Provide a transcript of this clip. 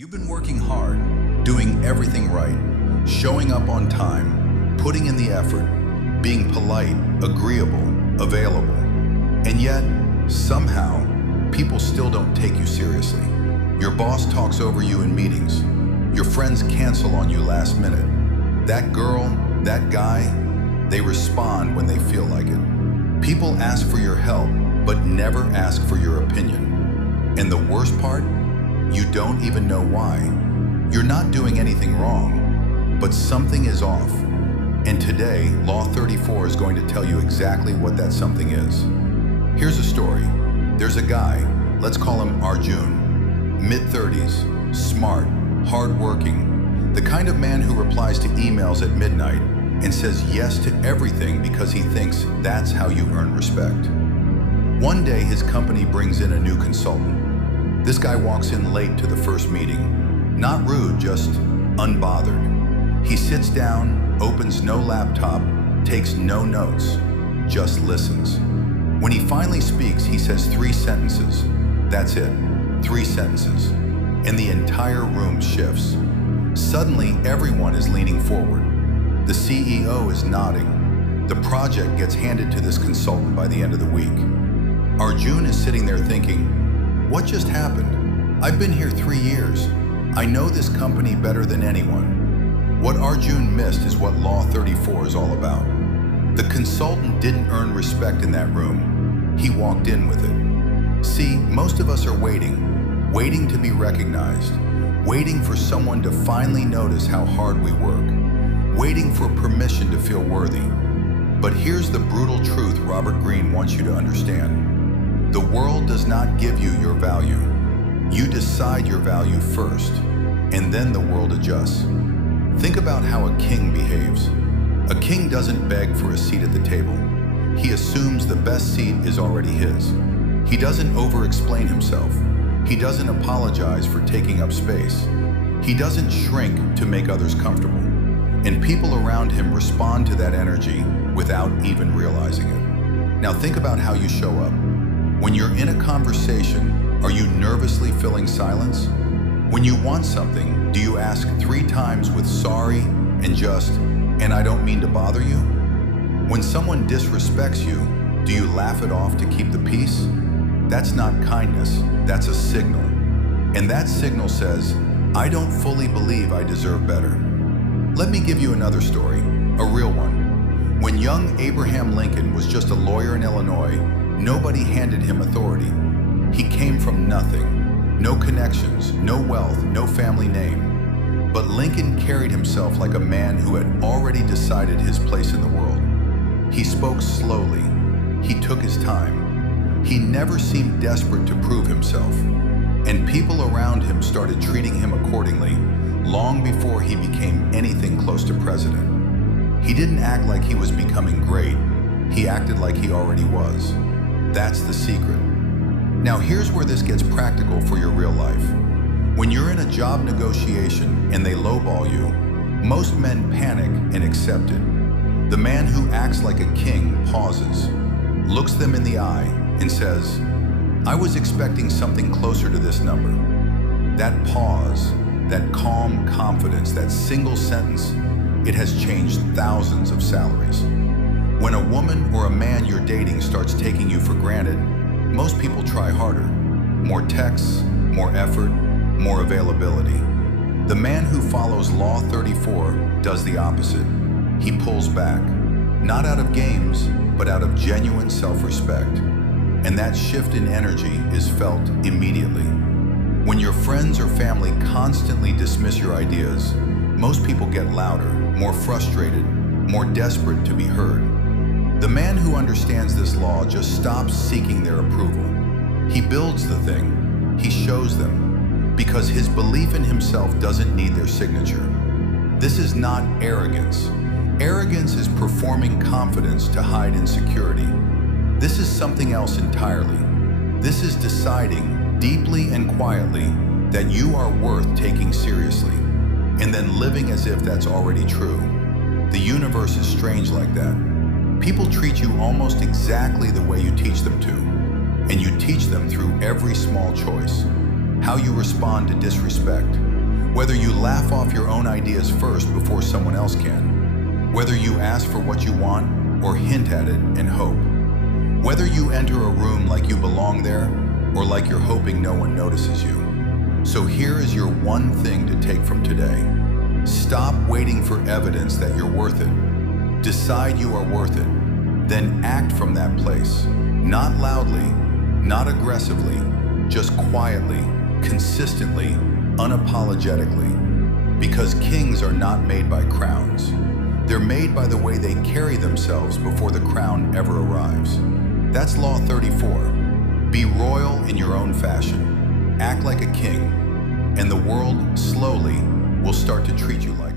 You've been working hard, doing everything right, showing up on time, putting in the effort, being polite, agreeable, available. And yet, somehow, people still don't take you seriously. Your boss talks over you in meetings. Your friends cancel on you last minute. That girl, that guy, they respond when they feel like it. People ask for your help, but never ask for your opinion. And the worst part? You don't even know why. You're not doing anything wrong, but something is off. And today, Law 34 is going to tell you exactly what that something is. Here's a story. There's a guy, let's call him Arjun, mid-30s, smart, hardworking, the kind of man who replies to emails at midnight and says yes to everything because he thinks that's how you earn respect. One day, his company brings in a new consultant. This guy walks in late to the first meeting. Not rude, just unbothered. He sits down, opens no laptop, takes no notes, just listens. When he finally speaks, he says 3 sentences. That's it, 3 sentences. And the entire room shifts. Suddenly, everyone is leaning forward. The CEO is nodding. The project gets handed to this consultant by the end of the week. Arjun is sitting there thinking, what just happened? I've been here 3 years. I know this company better than anyone. What Arjun missed is what Law 34 is all about. The consultant didn't earn respect in that room. He walked in with it. See, most of us are waiting to be recognized, waiting for someone to finally notice how hard we work, waiting for permission to feel worthy. But here's the brutal truth Robert Greene wants you to understand. The world does not give you your value. You decide your value first, and then the world adjusts. Think about how a king behaves. A king doesn't beg for a seat at the table. He assumes the best seat is already his. He doesn't over-explain himself. He doesn't apologize for taking up space. He doesn't shrink to make others comfortable. And people around him respond to that energy without even realizing it. Now think about how you show up. When you're in a conversation, are you nervously filling silence? When you want something, do you ask 3 times with sorry and just, and I don't mean to bother you? When someone disrespects you, do you laugh it off to keep the peace? That's not kindness, that's a signal. And that signal says, I don't fully believe I deserve better. Let me give you another story, a real one. When young Abraham Lincoln was just a lawyer in Illinois, nobody handed him authority. He came from nothing. No connections, no wealth, no family name. But Lincoln carried himself like a man who had already decided his place in the world. He spoke slowly. He took his time. He never seemed desperate to prove himself. And people around him started treating him accordingly long before he became anything close to president. He didn't act like he was becoming great. He acted like he already was. That's the secret. Now here's where this gets practical for your real life. When you're in a job negotiation and they lowball you, most men panic and accept it. The man who acts like a king pauses, looks them in the eye, and says, I was expecting something closer to this number. That pause, that calm confidence, that single sentence, it has changed thousands of salaries. When a woman or a man you're dating starts taking you for granted, most people try harder. More texts, more effort, more availability. The man who follows Law 34 does the opposite. He pulls back, not out of games, but out of genuine self-respect. And that shift in energy is felt immediately. When your friends or family constantly dismiss your ideas, most people get louder, more frustrated, more desperate to be heard. The man who understands this law just stops seeking their approval. He builds the thing, he shows them, because his belief in himself doesn't need their signature. This is not arrogance. Arrogance is performing confidence to hide insecurity. This is something else entirely. This is deciding, deeply and quietly, that you are worth taking seriously, and then living as if that's already true. The universe is strange like that. People treat you almost exactly the way you teach them to, and you teach them through every small choice. How you respond to disrespect, Whether you laugh off your own ideas first before someone else can. Whether you ask for what you want or hint at it and hope. Whether you enter a room like you belong there or like you're hoping no one notices you. So here is your one thing to take from today. Stop waiting for evidence that you're worth it. Decide you are worth it. Then act from that place. Not loudly, not aggressively, just quietly, consistently, unapologetically. Because kings are not made by crowns. They're made by the way they carry themselves before the crown ever arrives. That's Law 34. Be royal in your own fashion. Act like a king, and the world slowly will start to treat you like